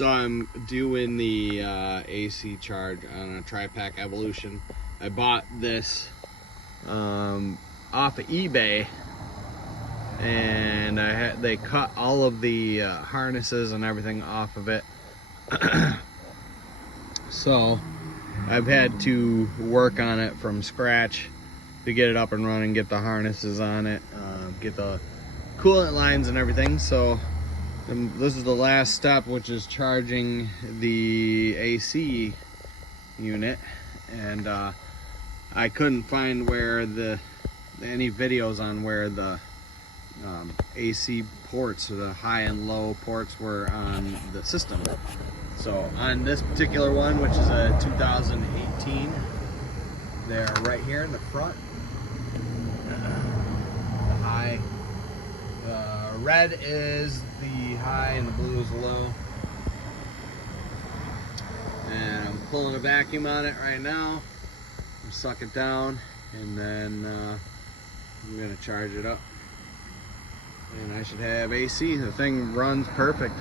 So I'm doing the AC charge on a Tripac Evolution. I bought this off of eBay, and they cut all of the harnesses and everything off of it. So I've had to work on it from scratch to get it up and running, get the harnesses on it, get the coolant lines and everything. So this is the last step, which is charging the AC unit. And I couldn't find where any videos on where the AC ports, or the high and low ports, were on the system. So on this particular one, which is a 2018, they're right here in the front. The high, red is the high and the blue is the low. And I'm pulling a vacuum on it right now. I'm suck it down, and then I'm gonna charge it up. And I should have AC. The thing runs perfect.